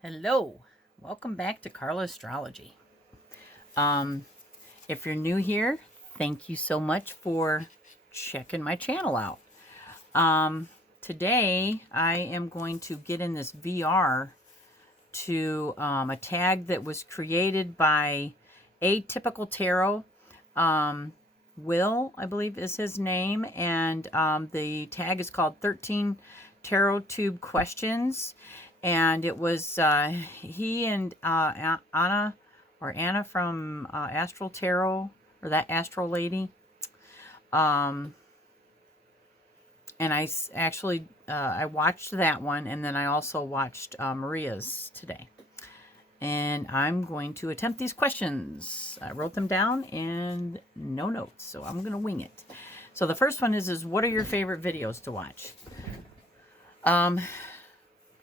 Hello, welcome back to Carla Astrology. If you're new here, thank you so much for checking my channel out. Today I am going to get in this VR to a tag that was created by Atypical Tarot. Will, I believe, is his name, and the tag is called 13 TarotTube Questions. And it was he and Anna from Astral Tarot, or that Astral lady. And I actually I watched that one, and then I also watched Maria's today. And I'm going to attempt these questions. I wrote them down and no notes, so I'm going to wing it. So the first one is what are your favorite videos to watch?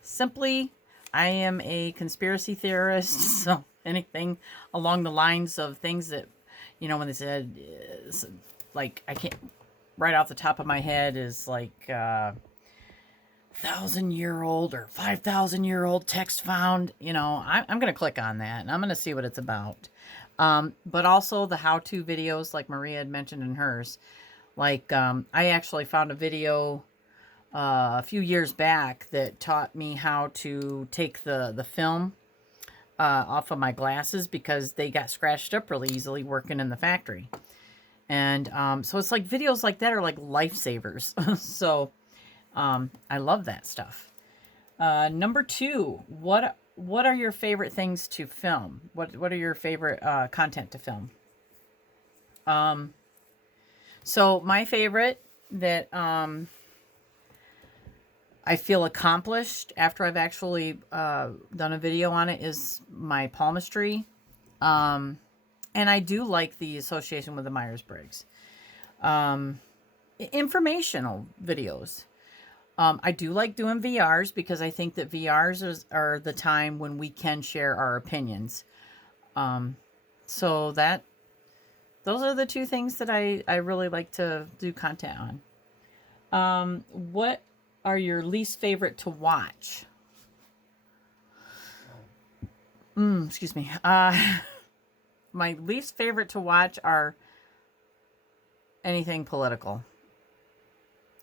Simply, I am a conspiracy theorist, so anything along the lines of things that, you know, when they said, like, I can't, right off the top of my head is like 1,000-year-old or 5,000-year-old text found, you know, I'm going to click on that and I'm going to see what it's about. But also the how-to videos like Maria had mentioned in hers. Like, I actually found a video a few years back that taught me how to take the film off of my glasses because they got scratched up really easily working in the factory. And so it's like videos like that are like lifesavers. So I love that stuff. Number 2, what are your favorite things to film? What are your favorite content to film? So my favorite that I feel accomplished after I've actually done a video on it is my palmistry. And I do like the association with the Myers-Briggs. Informational videos. I do like doing VRs because I think that VRs are the time when we can share our opinions. So those are the two things that I really like to do content on. What are your least favorite to watch? Excuse me. My least favorite to watch are anything political.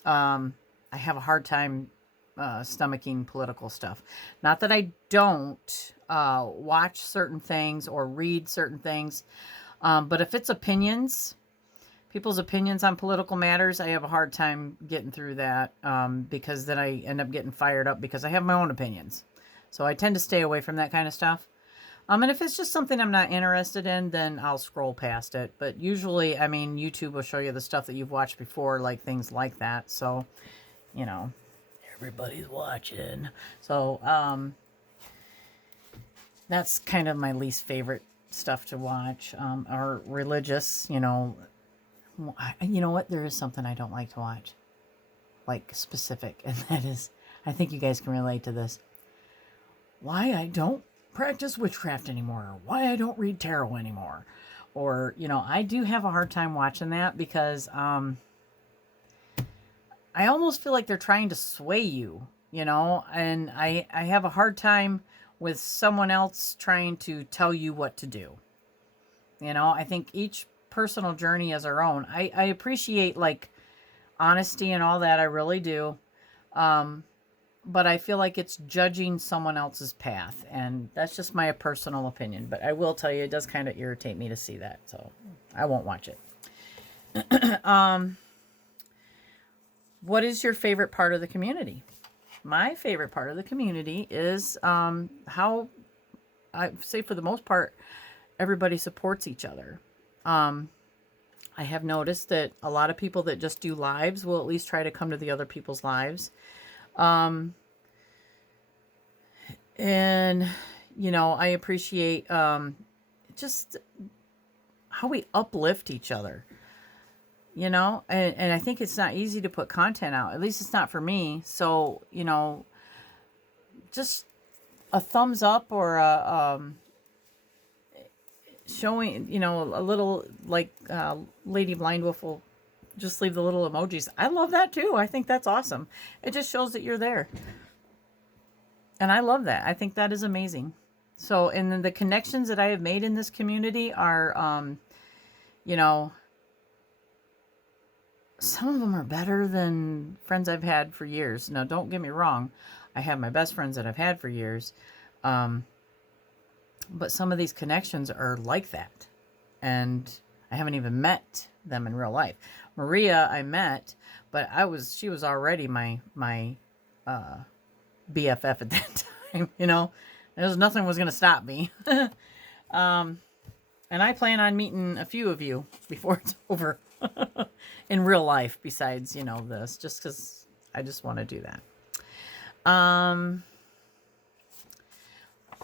I have a hard time stomaching political stuff. Not that I don't watch certain things or read certain things, but if it's opinions, people's opinions on political matters, I have a hard time getting through that because then I end up getting fired up because I have my own opinions. So I tend to stay away from that kind of stuff. And if it's just something I'm not interested in, then I'll scroll past it. But usually, I mean, YouTube will show you the stuff that you've watched before, like things like that. So, you know, everybody's watching. So, that's kind of my least favorite stuff to watch. Or religious, you know. You know what? There is something I don't like to watch. Like, specific. And that is, I think you guys can relate to this. Why I don't practice witchcraft anymore, or why I don't read tarot anymore, or, you know, I do have a hard time watching that because I almost feel like they're trying to sway you, you know, and I have a hard time with someone else trying to tell you what to do. You know, I think each personal journey is our own. I appreciate like honesty and all that, I really do. But I feel like it's judging someone else's path. And that's just my personal opinion. But I will tell you, it does kind of irritate me to see that. So I won't watch it. What is your favorite part of the community? My favorite part of the community is how, I say for the most part, everybody supports each other. I have noticed that a lot of people that just do lives will at least try to come to the other people's lives. And, you know, I appreciate just how we uplift each other, you know, and I think it's not easy to put content out. At least it's not for me. So, you know, just a thumbs up or a showing, you know, a little, like Lady Blind Wolf will just leave the little emojis. I love that too. I think that's awesome. It just shows that you're there. And I love that. I think that is amazing. So, and then the connections that I have made in this community are, you know, some of them are better than friends I've had for years. Now, don't get me wrong. I have my best friends that I've had for years. Um, but some of these connections are like that. And I haven't even met them in real life. Maria, I met, but she was already my BFF at that time, you know. Nothing was going to stop me. And I plan on meeting a few of you before it's over in real life, besides, you know, this, just because I just want to do that.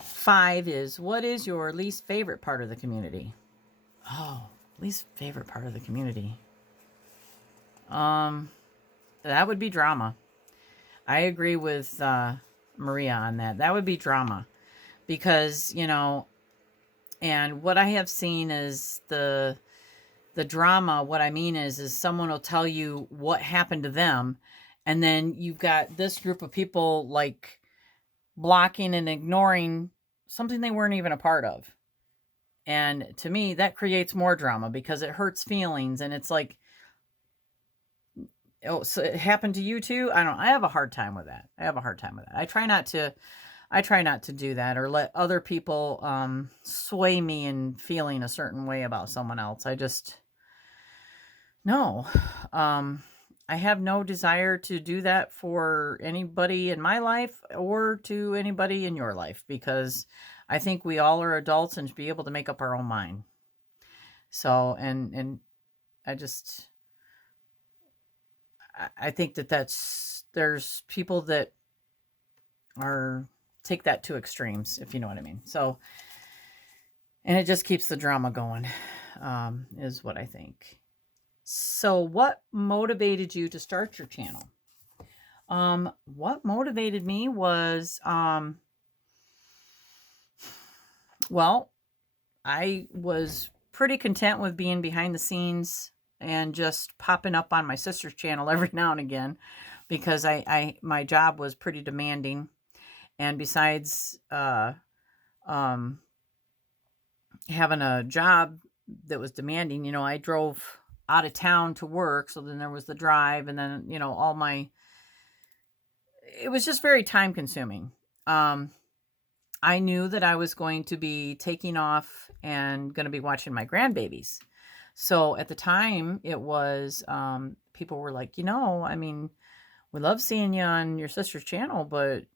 5 is, what is your least favorite part of the community? Oh, least favorite part of the community. That would be drama. I agree with Maria on that. That would be drama. Because, you know, and what I have seen is the drama. What I mean is someone will tell you what happened to them, and then you've got this group of people like blocking and ignoring something they weren't even a part of. And to me, that creates more drama because it hurts feelings. And it's like, oh, so it happened to you too? I have a hard time with that. I try not to do that or let other people sway me in feeling a certain way about someone else. No. I have no desire to do that for anybody in my life or to anybody in your life, because I think we all are adults and should be able to make up our own mind. So, and I think there's people that take that to extremes, if you know what I mean. So, and it just keeps the drama going, is what I think. So what motivated you to start your channel? What motivated me was, well, I was pretty content with being behind the scenes and just popping up on my sister's channel every now and again, because my job was pretty demanding. And besides, having a job that was demanding, you know, I drove out of town to work. So then there was the drive, and then, you know, it was just very time consuming. I knew that I was going to be taking off and going to be watching my grandbabies. So at the time it was, people were like, you know, I mean, we love seeing you on your sister's channel, but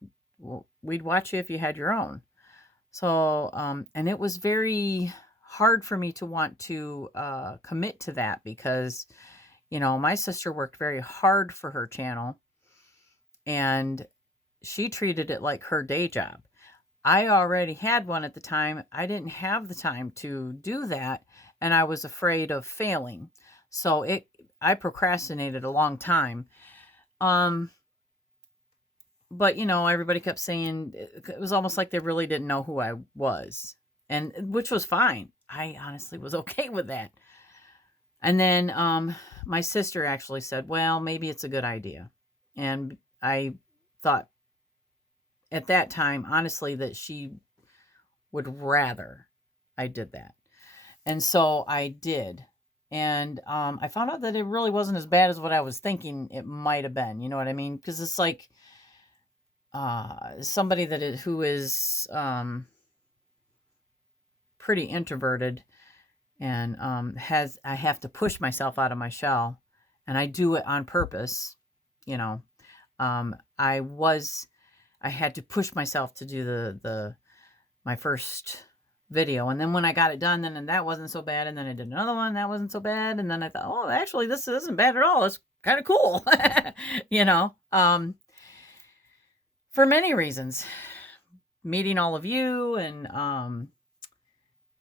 we'd watch you if you had your own. So, and it was very hard for me to want to commit to that because, you know, my sister worked very hard for her channel and she treated it like her day job. I already had one at the time. I didn't have the time to do that, and I was afraid of failing. So I procrastinated a long time. But, you know, everybody kept saying, it was almost like they really didn't know who I was, and which was fine. I honestly was okay with that. And then my sister actually said, well, maybe it's a good idea. And I thought at that time, honestly, that she would rather I did that. And so I did. And I found out that it really wasn't as bad as what I was thinking it might have been. You know what I mean? Because it's like somebody who is pretty introverted, and I have to push myself out of my shell, and I do it on purpose. You know, I had to push myself to do my first video, and then when I got it done, then that wasn't so bad, and then I did another one that wasn't so bad, and then I thought, oh, actually this isn't bad at all. It's kind of cool. You know, for many reasons, meeting all of you, and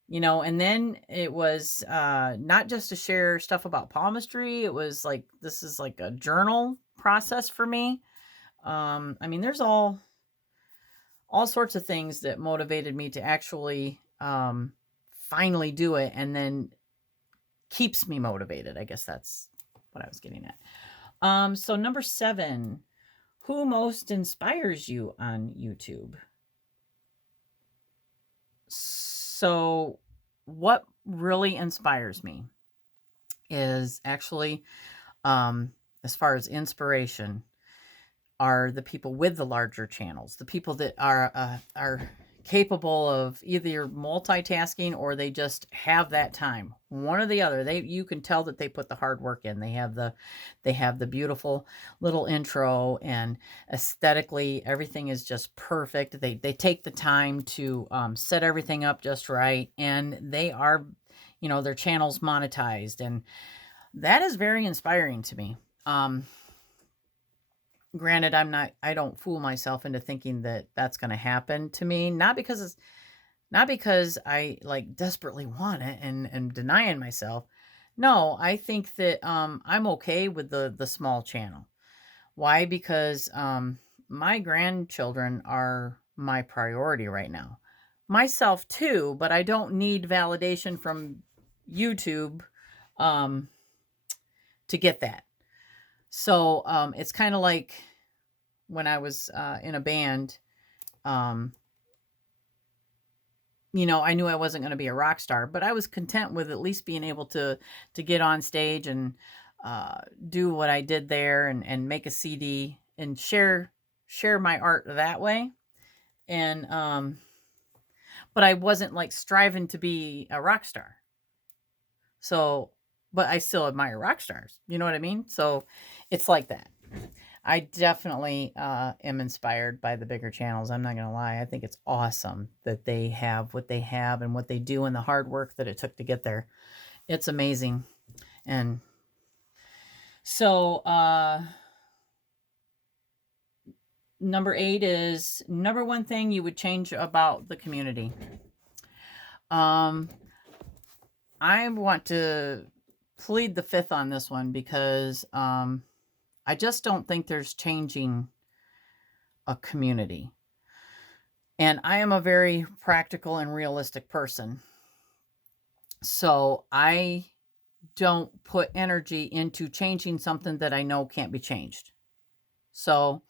you know, and then it was not just to share stuff about palmistry. It was like, this is like a journal process for me. I mean, there's all sorts of things that motivated me to actually finally do it, and then keeps me motivated. I guess that's what I was getting at. So number 7, Who most inspires you on YouTube? So, what really inspires me is actually, as far as inspiration, are the people with the larger channels, the people that are capable of either multitasking or they just have that time, one or the other. You can tell that they put the hard work in. They have the beautiful little intro, and aesthetically everything is just perfect. They take the time to set everything up just right, and they are, their channels monetized, and that is very inspiring to me. Granted, I don't fool myself into thinking that that's going to happen to me. Not because I like desperately want it and denying myself. No, I think that I'm okay with the small channel. Why? Because my grandchildren are my priority right now. Myself too, but I don't need validation from YouTube um, to get that. So it's kind of like when I was in a band. Um, I knew I wasn't going to be a rock star, but I was content with at least being able to get on stage and do what I did there, and make a CD and share my art that way. And but I wasn't like striving to be a rock star. So, but I still admire rock stars. You know what I mean? So it's like that. I definitely am inspired by the bigger channels. I'm not going to lie. I think it's awesome that they have what they have and what they do and the hard work that it took to get there. It's amazing. And so, number 8 is number one thing you would change about the community. I want to plead the fifth on this one because I just don't think there's changing a community. And I am a very practical and realistic person. So I don't put energy into changing something that I know can't be changed. So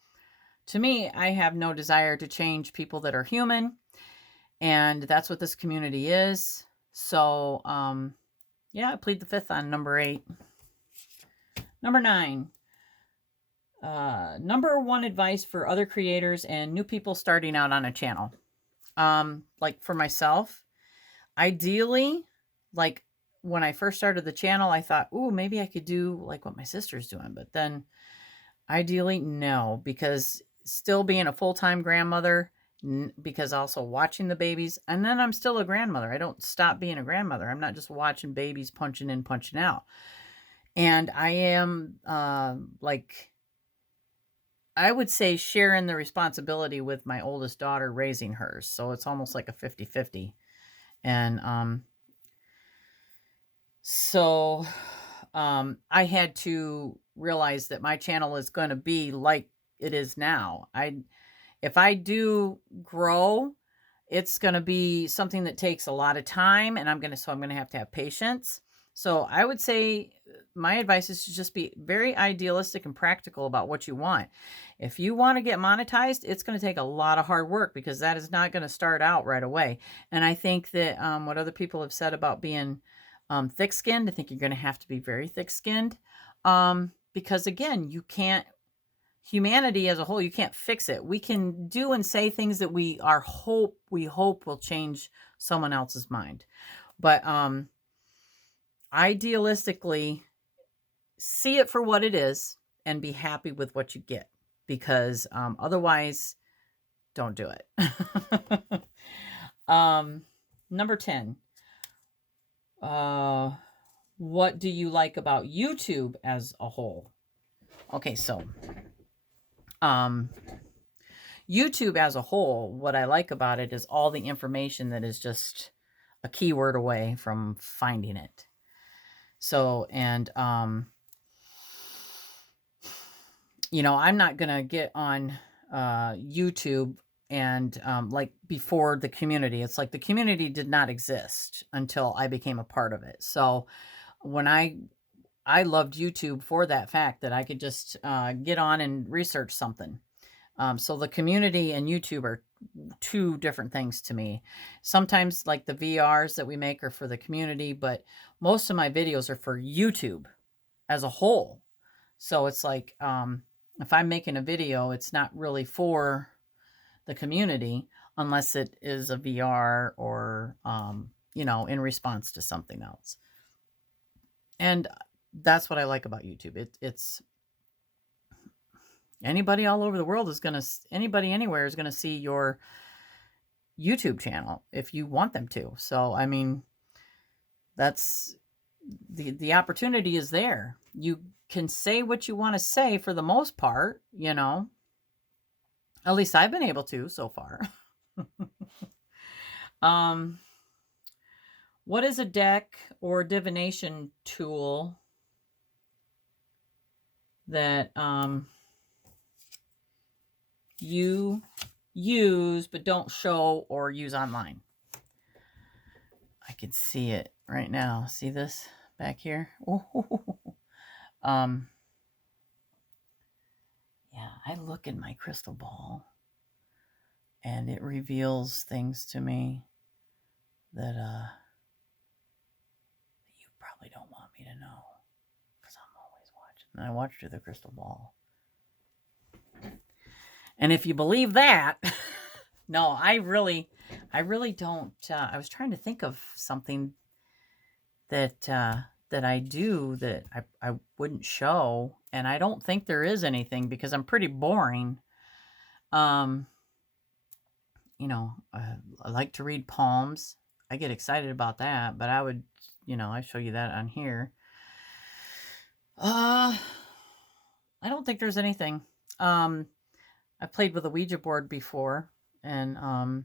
to me, I have no desire to change people that are human. And that's what this community is. So, yeah, I plead the fifth on number 8. Number 9. Number 1 advice for other creators and new people starting out on a channel. Like for myself, ideally, like when I first started the channel, I thought, ooh, maybe I could do like what my sister's doing. But then ideally, no, because still being a full-time grandmother, because also watching the babies, and then I'm still a grandmother. I don't stop being a grandmother. I'm not just watching babies punching in, punching out. And I am like, I would say sharing the responsibility with my oldest daughter raising hers. So it's almost like a 50-50. And so I had to realize that my channel is going to be like it is now. If I do grow, it's going to be something that takes a lot of time, and I'm going to have to have patience. So I would say my advice is to just be very idealistic and practical about what you want. If you want to get monetized, it's going to take a lot of hard work because that is not going to start out right away. And I think that what other people have said about being thick-skinned, I think you're going to have to be very thick-skinned because, again, you can't, humanity as a whole, you can't fix it. We can do and say things that we hope will change someone else's mind. But idealistically, see it for what it is and be happy with what you get, because otherwise, don't do it. Number 10. What do you like about YouTube as a whole? Okay, so YouTube as a whole, what I like about it is all the information that is just a keyword away from finding it. So, and I'm not gonna get on YouTube and like before the community. It's like the community did not exist until I became a part of it. So when I I loved YouTube for that fact that I could just get on and research something. So the community and YouTube are two different things to me. Sometimes like the VRs that we make are for the community, but most of my videos are for YouTube as a whole. So it's like, if I'm making a video, it's not really for the community unless it is a VR or, in response to something else. And that's what I like about YouTube. It's anybody all over the world anybody anywhere is going to see your YouTube channel if you want them to. So, I mean, that's the opportunity is there. You can say what you want to say for the most part, At least I've been able to so far. What is a deck or divination tool that you use but don't show or use online? I can see it right now. See this back here? Yeah, I look in my crystal ball and it reveals things to me that you probably don't want me to know, because I'm always watching. And I watch through the crystal ball. And if you believe that, no, I really don't. I was trying to think of something that I do that I wouldn't show, and I don't think there is anything because I'm pretty boring. I like to read palms. I get excited about that, but I would, I show you that on here. I don't think there's anything. I played with a Ouija board before, and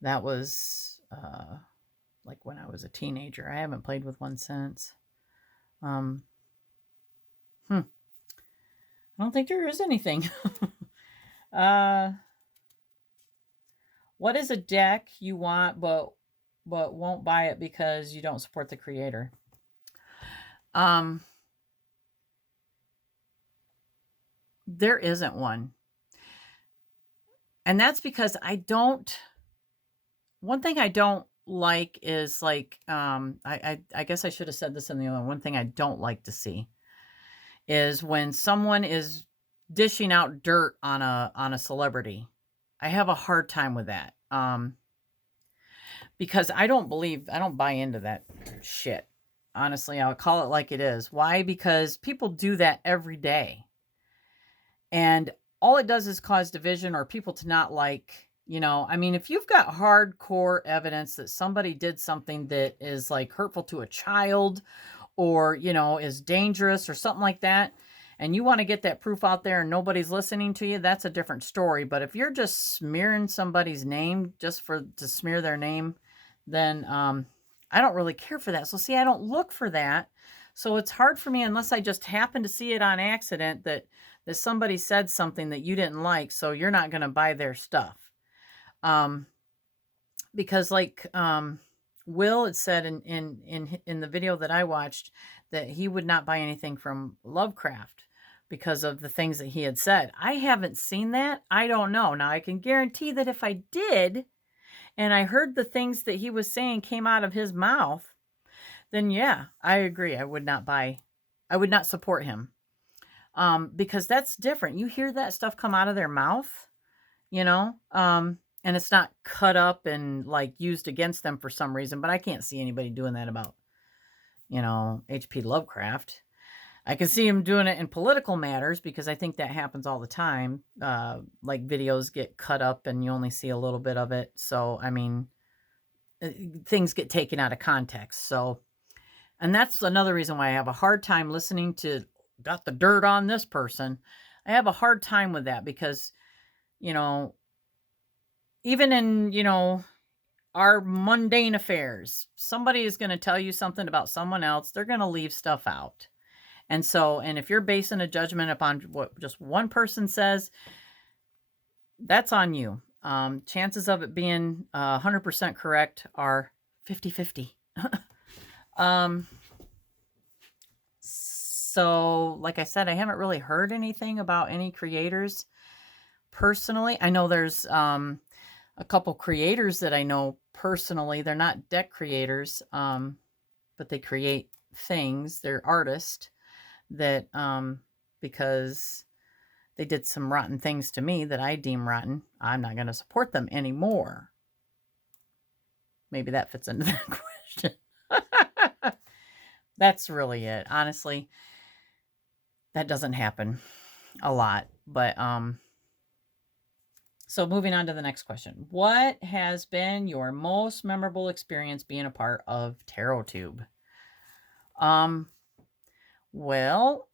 that was like when I was a teenager. I haven't played with one since. I don't think there is anything. What is a deck you want but won't buy it because you don't support the creator? There isn't one. And that's because one thing I don't like is like, I guess I should have said this in the other one. One thing I don't like to see is when someone is dishing out dirt on a celebrity. I have a hard time with that. Because I don't buy into that shit. Honestly, I'll call it like it is. Why? Because people do that every day. And all it does is cause division or people to not like, if you've got hardcore evidence that somebody did something that is like hurtful to a child or, is dangerous or something like that, and you want to get that proof out there and nobody's listening to you, that's a different story. But if you're just smearing somebody's name just to smear their name, then I don't really care for that. So see, I don't look for that. So it's hard for me unless I just happen to see it on accident that somebody said something that you didn't like, so you're not going to buy their stuff. Because like Will had said in the video that I watched that he would not buy anything from Lovecraft because of the things that he had said. I haven't seen that. I don't know. Now I can guarantee that if I did and I heard the things that he was saying came out of his mouth, then yeah, I agree. I would not support him. Because that's different. You hear that stuff come out of their mouth, and it's not cut up and like used against them for some reason, but I can't see anybody doing that about, H.P. Lovecraft. I can see him doing it in political matters because I think that happens all the time. Like videos get cut up and you only see a little bit of it. So, things get taken out of context. So, and that's another reason why I have a hard time listening to got the dirt on this person. I have a hard time with that because, even in, our mundane affairs, somebody is going to tell you something about someone else. They're going to leave stuff out. And if you're basing a judgment upon what just one person says, that's on you. Chances of it being 100% correct are 50-50. So, like I said, I haven't really heard anything about any creators personally. I know there's a couple creators that I know personally. They're not deck creators, but they create things. They're artists that, because they did some rotten things to me that I deem rotten, I'm not going to support them anymore. Maybe that fits into that question. That's really it. Honestly, that doesn't happen a lot. But so moving on to the next question. What has been your most memorable experience being a part of tarotTube? Well,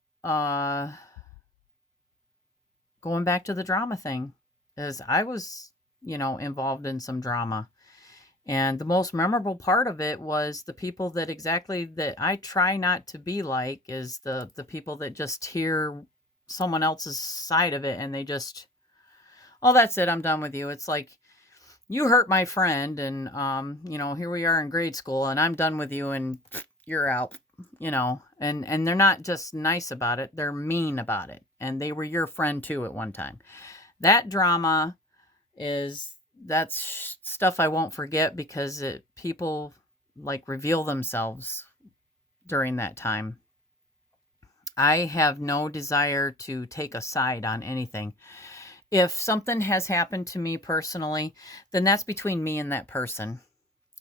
going back to the drama thing, is I was, involved in some drama. And the most memorable part of it was the people that I try not to be like, is the people that just hear someone else's side of it and they just, oh, that's it, I'm done with you. It's like, you hurt my friend, and here we are in grade school and I'm done with you and you're out, and they're not just nice about it, they're mean about it. And they were your friend too at one time. That drama that's stuff I won't forget, because people like reveal themselves during that time. I have no desire to take a side on anything. If something has happened to me personally, then that's between me and that person.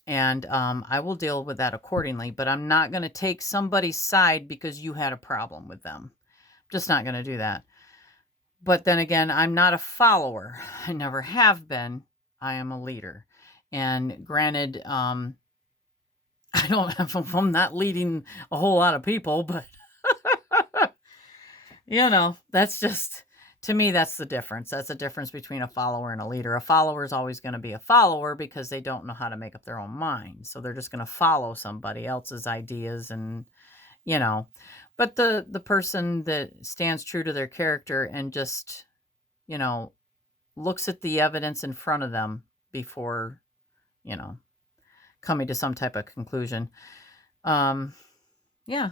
And I will deal with that accordingly, but I'm not going to take somebody's side because you had a problem with them. I'm just not going to do that. But then again, I'm not a follower. I never have been. I am a leader. And granted, I'm not leading a whole lot of people, but that's just, to me, that's the difference. That's the difference between a follower and a leader. A follower is always going to be a follower because they don't know how to make up their own mind. So they're just going to follow somebody else's ideas and, but the person that stands true to their character and just, looks at the evidence in front of them before, coming to some type of conclusion. Yeah,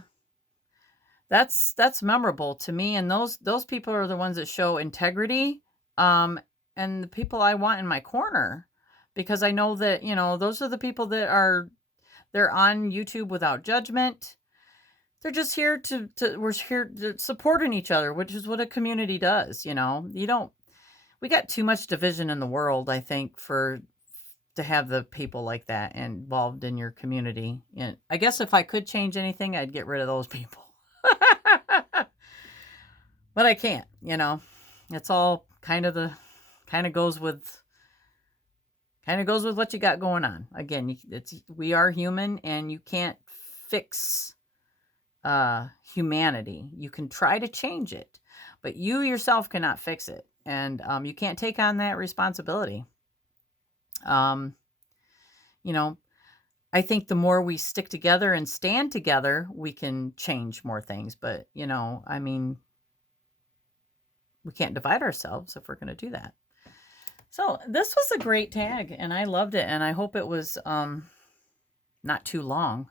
that's memorable to me. And those people are the ones that show integrity, and the people I want in my corner, because I know that, those are the people that they're on YouTube without judgment. They're just here we're here to supporting each other, which is what a community does. We got too much division in the world, I think, to have the people like that involved in your community. And I guess if I could change anything, I'd get rid of those people. But I can't, It's all kind of goes with what you got going on. Again, we are human, and you can't fix humanity. You can try to change it, but you yourself cannot fix it. And you can't take on that responsibility. I think the more we stick together and stand together, we can change more things. But, we can't divide ourselves if we're going to do that. So this was a great tag, and I loved it. And I hope it was not too long.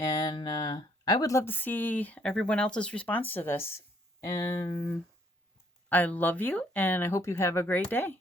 And I would love to see everyone else's response to this. And I love you, and I hope you have a great day.